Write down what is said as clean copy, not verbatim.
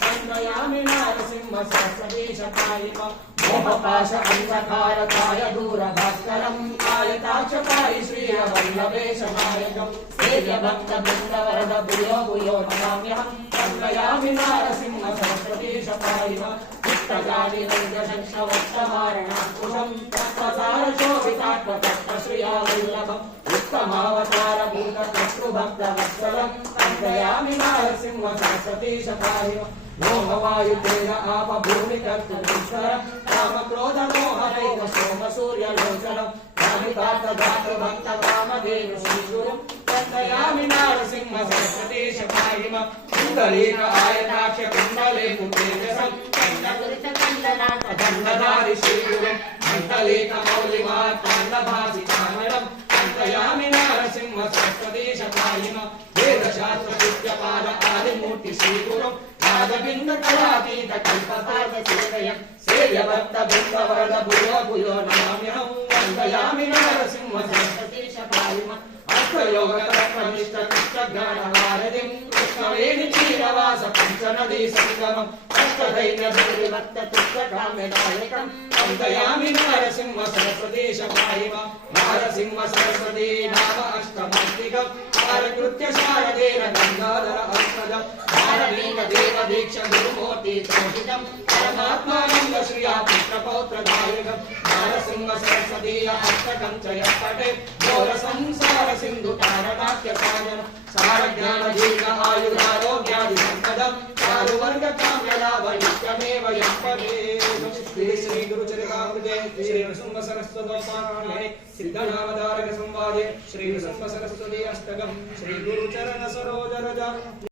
वन्दयामि नारसिंह सरस्वतीशकालिकम् मोहपाश अन्धकारकाय दूरभास्करम् कालिताक्षकाय श्रीवल्लभेशनायकम् सेव्यभक्तबृन्दवरद भूयो भूयो नमाम्यहम् वन्दयामि नारसिंह सरस्वतीशकालिकम् चित्तजानिरङ्गशंशवत्तमारणाकुशम् तत्त्वसारशोभितात्मतत्त्वश्रियावल्लभम् उत्तमावतारभूतकर्तृभक्तवत्सलम् वन्दयामि नारसिंह सरस्वतीशकालिकम् मोहवायुतेज आप भूमिकर्तुमीश्वरम् कामक्रोधमोहदैव सोम सूर्यलोचनम् कामितार्थदातृभक्तकामधेनु श्रीगुरुम् वन्दयामि नारसिंह सरस्वतीशकालिकम् कुण्डलीक आयताक्ष कुण्डलेषु तेजसम् दण्डधारि श्रीगुरुम् मण्डलीक मौलिमार्ताण्डभासि चारणम् वन्दयामि नारसिंह सरस्वतीशकालिकम् वेदशास्त्रविद्यपाद आदिमूर्ति श्रीगुरुम् राजबिन्दकलातीत कल्पतार्थ सेवयम् सेव्यभक्तबृन्दवरद भूयो भूयो नमाम्यहम् वन्दयामि नारसिंह सरस्वतीशकालिकम् अर्थयोगतत्त्वनिष्ठ कृष्णज्ञानवारिधिम् कृष्णवेणि क्षीरवास पञ्चनदी सङ्गमम् अष्टदैन्यभूरिभक्त तुष्टकाम्यदायकम् वन्दयामि नारसिंह सरस्वतीशकालिकम् नारसिंह सरस्वती नाम अष्टमात्रिकम् आरकृत्य शारदेन गङ्गाधर अष्टजम् देव दीक्ष गुरुमूर्ति तोषितम् परमात्मानन्द श्रिया पुत्रपौत्रदायकम् नारसिंह सरस्वतीय अष्टकम् च यत्पठे घोर संसार सिन्धु तारणाख्य साधन सारज्ञान दीर्घ आयुरारोग्यादि सम्पदम् चारुवर्ग काम्यलाभ नित्यमेव यत्पठे श्री गुरुचरितामृते श्री नृसिंह सरस्वतोपाख्याने सिद्धनामधारक संवादे श्री नृसिंह सरस्वती अष्टकम् श्री गुरुचरण सरोज रज